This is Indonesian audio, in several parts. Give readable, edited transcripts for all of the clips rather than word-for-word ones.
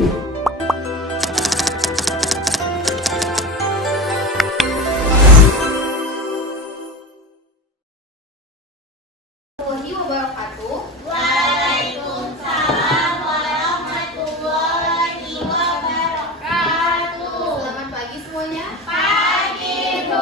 Warahmatullahi wabarakatuh. Waalaikumsalam warahmatullahi wabarakatuh. Selamat pagi semuanya. Pagi, Bu.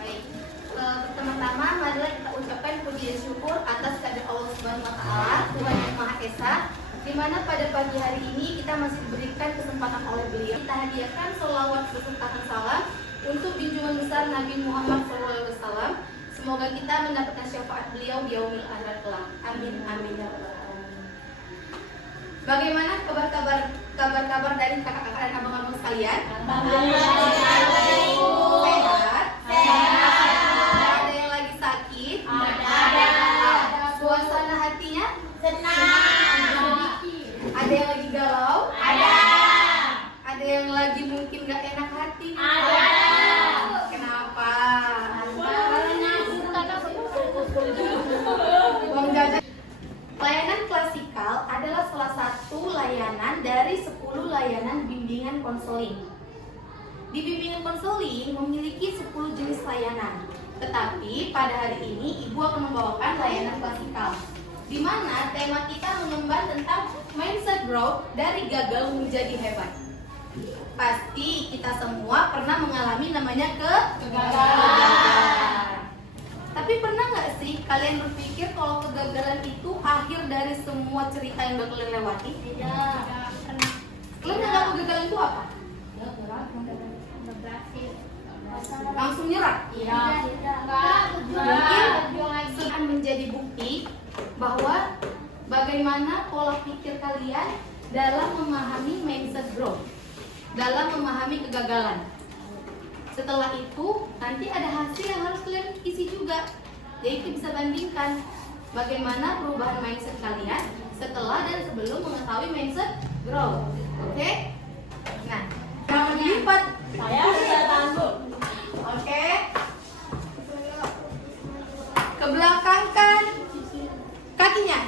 Baik. Pertama-tama marilah kita ucapkan puji dan syukur atas kehadirat Allah Subhanahu wa taala, Tuhan yang Maha Esa, di mana pada pagi hari ini kita masih diberikan kesempatan oleh beliau. Kita hadiahkan sholawat beserta salam untuk junjungan besar Nabi Muhammad SAW. Semoga kita mendapatkan syafaat beliau di yaumil akhir kelak. Amin amin ya rabbal alamin. Bagaimana kabar dari kakak-kakak dan abang-abang sekalian? Sehat? Ada yang lagi sakit? Ada. Suasana hatinya? Senang. Ada yang lagi galau? Ada. Ada yang lagi mungkin gak enak hati? Ada. Kenapa? Uang jajan. Layanan klasikal adalah salah satu layanan dari 10 layanan bimbingan konseling. Di bimbingan konseling memiliki 10 jenis layanan. Tetapi pada hari ini Ibu akan membawakan layanan klasikal, di mana tema kita mengemban tentang mindset growth dari gagal menjadi hebat. Pasti kita semua pernah mengalami namanya kegagalan. Tapi pernah nggak sih kalian berpikir kalau kegagalan itu akhir dari semua cerita yang bakal kalian lewati? Tidak. Kalian nggak kegagalan itu apa? Langsung nyerah? Mungkin akan menjadi bukti bahwa bagaimana pola pikir kalian dalam memahami mindset growth, dalam memahami kegagalan. Setelah itu nanti ada hasil yang harus kalian isi juga. Jadi kita bisa bandingkan bagaimana perubahan mindset kalian setelah dan sebelum mengetahui mindset growth. Oke? Nah, yang lipat. Saya sudah tangguh. Oke. Ke belakang kan kakinya.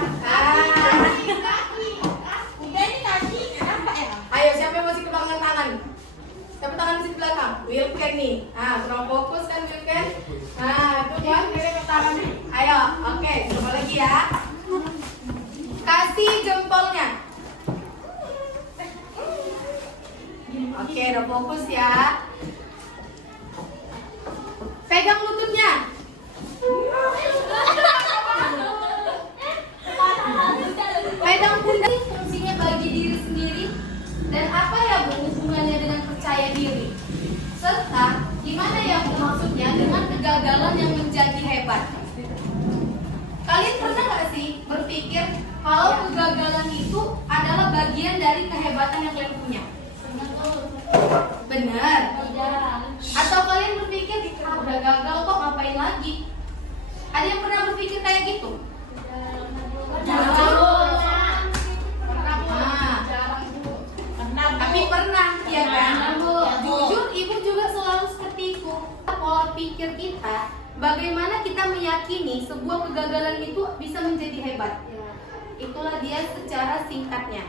Udah ini kaki. Kenapa ya? Ayo, siapa yang masih ke belakang tangan? Siapa tangan di belakang? Wilken nih. Nah, kurang fokus kan Wilken? Nah, itu kan dari ke tangan nih. Ayo, oke, coba lagi ya. Kasih jempolnya. Oke, udah fokus ya. Pegang lututnya. Pegang pundak. Fungsinya bagi diri sendiri. Dan apa ya Bu hubungannya dengan percaya diri? Serta gimana ya Bu maksudnya dengan kegagalan yang menjadi hebat? Kalian pernah nggak sih berpikir kalau kegagalan itu adalah bagian dari kehebatan yang kalian punya? Benar. Atau kalian berpikir udah gagal kok ngapain lagi? Ada yang pernah berpikir kayak gitu? Tapi pernah, ya kan? Jujur, ibu juga selalu seperti itu. Pola pikir kita, bagaimana kita meyakini sebuah kegagalan itu bisa menjadi hebat. Itulah dia secara singkatnya.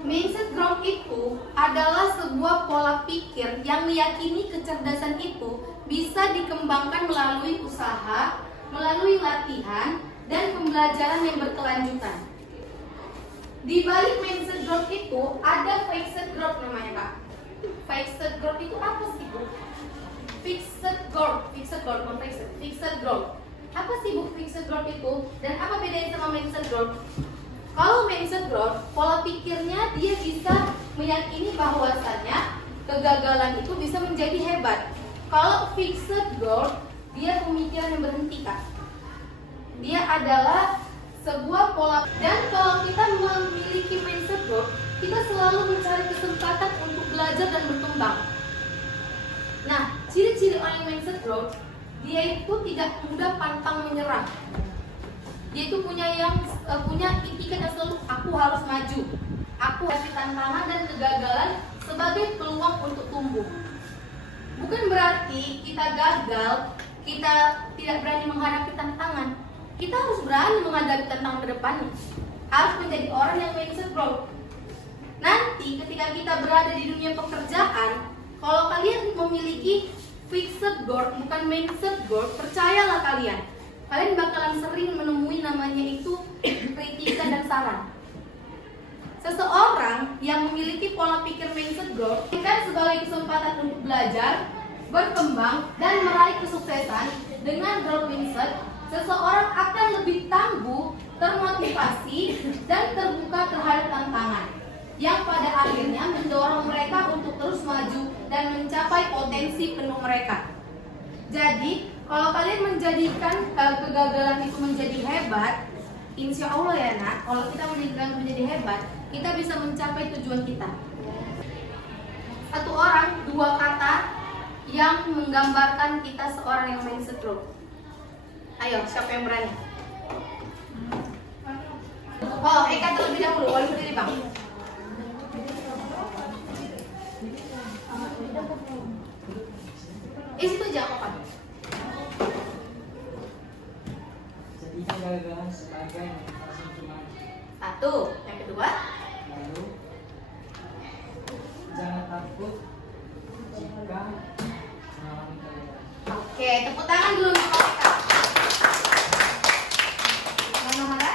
Mindset growth itu adalah sebuah pola pikir yang meyakini kecerdasan itu bisa dikembangkan melalui usaha, melalui latihan, dan pembelajaran yang berkelanjutan. Di balik mindset growth itu ada fixed growth namanya Kak. Fixed growth itu apa sih Bu? Fixed growth. Apa sih Bu fixed growth itu? Dan apa bedanya sama mindset growth? Kalau mindset growth, pola pikirnya dia bisa meyakini bahwasannya kegagalan itu bisa menjadi hebat. Kalau fixed growth, dia pemikiran yang berhenti Kak. Dia adalah sebuah pola, dan kalau kita memiliki mindset growth, kita selalu mencari kesempatan untuk belajar dan berkembang. Nah, ciri-ciri orang yang mindset growth, dia itu tidak mudah pantang menyerah. Dia itu punya itikat yang selalu aku harus maju. Aku kasih tantangan dan kegagalan sebagai peluang untuk tumbuh. Bukan berarti kita gagal, kita tidak berani menghadapi tantangan. kita harus berani menghadapi tantangan ke depannya. Harus menjadi orang yang mindset growth. Nanti ketika kita berada di dunia pekerjaan, kalau kalian memiliki fixed goal, bukan mindset goal, percayalah kalian bakalan sering menemui namanya itu kritikan dan saran. Seseorang yang memiliki pola pikir mindset growth kan sebagai kesempatan untuk belajar, berkembang, dan meraih kesuksesan. Dengan growth mindset, seseorang akan lebih tangguh, termotivasi, dan terbuka terhadap tantangan yang pada akhirnya mendorong mereka untuk terus maju dan mencapai potensi penuh mereka. Jadi, kalau kalian menjadikan kegagalan itu menjadi hebat, insya Allah ya nak, kalau kita menjadikan menjadi hebat, kita bisa mencapai tujuan kita. Satu orang, dua kata yang menggambarkan kita seorang yang mindset growth. Ayo, siapa yang berani? Oh, Eka terlebih dahulu, wali berdiri bang. Situ aja apa? Jadi kegagalan sebagai motivasi untuk maju. Satu, yang kedua. Lalu jangan takut jika mengalami kegagalan. Oke, tepuk tangan dulu untuk mereka. Mana Hara?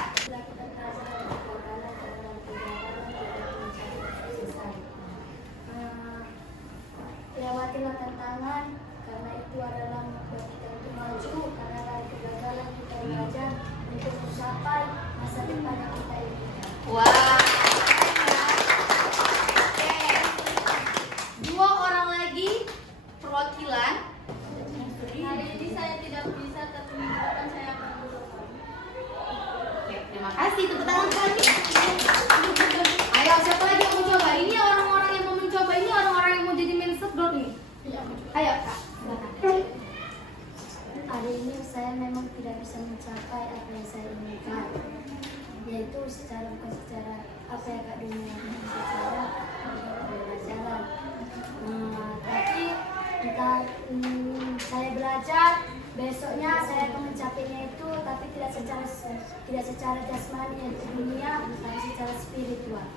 Lewatilah tantangan karena itu adalah membuat kita untuk maju, karena dari kegagalan kita belajar untuk mencapai masa depan yang kita inginkan. Wah. Oke. Dua orang lagi perwakilan. Hari ini saya tidak bisa, tapi minggu saya akan berusaha. Oke, terima kasih. Tepuk tangan lagi. Ayo, siapa lagi yang mau coba? Ini orang-orang yang mau mencoba, ini orang-orang yang mau jadi mindset growth nih. Ayo kak, silakan. Hari ini saya memang tidak bisa mencapai apa yang saya inginkan, yaitu bukan secara apa yang Kak dunia, secara pembelajaran. Tapi entah saya belajar, besoknya saya akan mencapainya itu, tapi tidak secara jasmani yaitu dunia, tapi secara spiritual.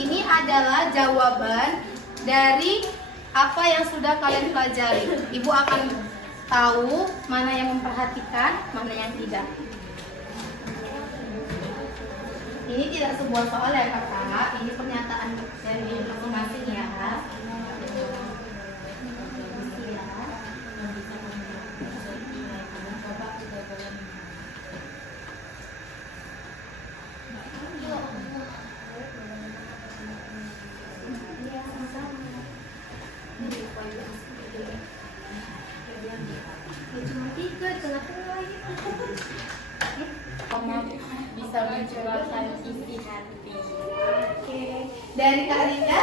Ini adalah jawaban dari apa yang sudah kalian pelajari. Ibu akan tahu mana yang memperhatikan, mana yang tidak. Ini tidak sebuah soal ya kakak, ini pernyataan dari masing-masing ya. Bisa mencurahkan isi hati. Oke. Dari Kak Rika,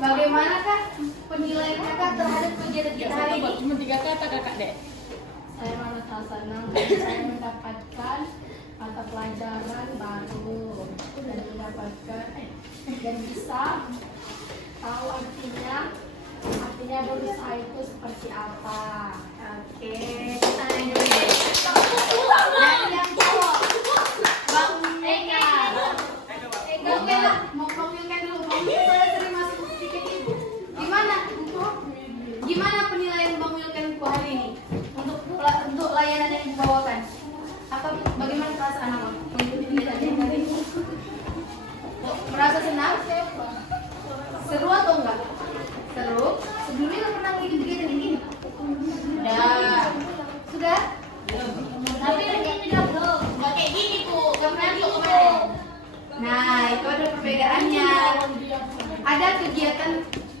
bagaimana Kak penilaian Kakak terhadap kegiatan kita hari ini? Cuma 3 kata kakak dek. Saya merasa senang karena saya mendapatkan mata pelajaran baru dan mendapatkan dan bisa tahu artinya berusaha itu seperti apa. Oke, kita lanjut dulu. Dan yang cowok, Bang Eka. Eka, mau profilkan dulu. Bang Wilken saya sering masuk tiket ibu. Gimana penilaian Bang Wilken hari ini untuk layanan yang dibawakan? Bagaimana perasaan abang mengikuti kegiatan yang hari ini? Merasa senang? Seru atau enggak? Seru. Sebelumnya nggak pernah ngikutin kegiatan ini? Sudah? Tapi ini belum. Nggak kayak gini bu. Nggak pernah tuh kemarin. Nah, itu ada perbedaannya. Ada kegiatan.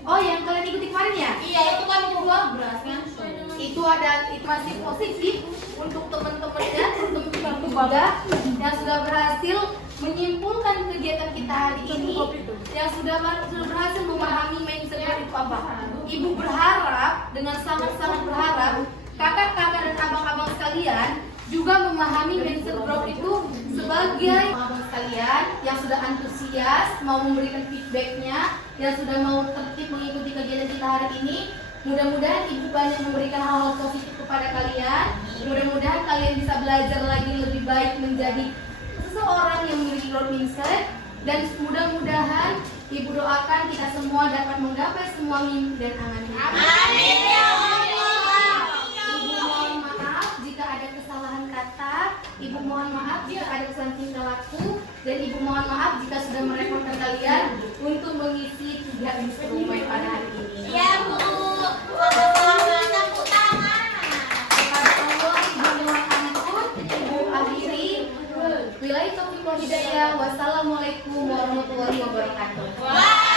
Oh, yang kalian ikuti kemarin ya? Iya itu kan berdua berasnya. Itu masih positif untuk teman-temannya, teman-teman juga yang sudah berhasil menyimpulkan kegiatan kita hari ini, yang sudah berhasil memahami mindset itu apa. Ibu berharap, dengan sangat-sangat berharap, kakak-kakak dan abang-abang sekalian juga memahami mindset growth itu sebagai abang sekalian yang sudah antusias mau memberikan feedbacknya, yang sudah mau tertib mengikuti kegiatan kita hari ini. Mudah-mudahan ibu banyak memberikan hal-hal positif kepada kalian Mudah-mudahan kalian bisa belajar lagi lebih baik menjadi seseorang yang memiliki growth mindset. Dan mudah-mudahan Ibu doakan kita semua dapat menggapai semua mimpi dan angan. Amin ya Allah. Ibu mohon maaf jika ada kesalahan kata. Ibu mohon maaf jika ada kesalahan tingkah laku. Dan Ibu mohon maaf jika sudah merepotkan kalian untuk mengisi 3 instrumen pada hari ini. Ya Bu. Sama-sama tepuk tangan. Kepada Allah Ibu mohon ampun. Ibu akhiri. Wilayah taufiq wal hidayah. Wassalamualaikum warahmatullahi wabarakatuh. Wah.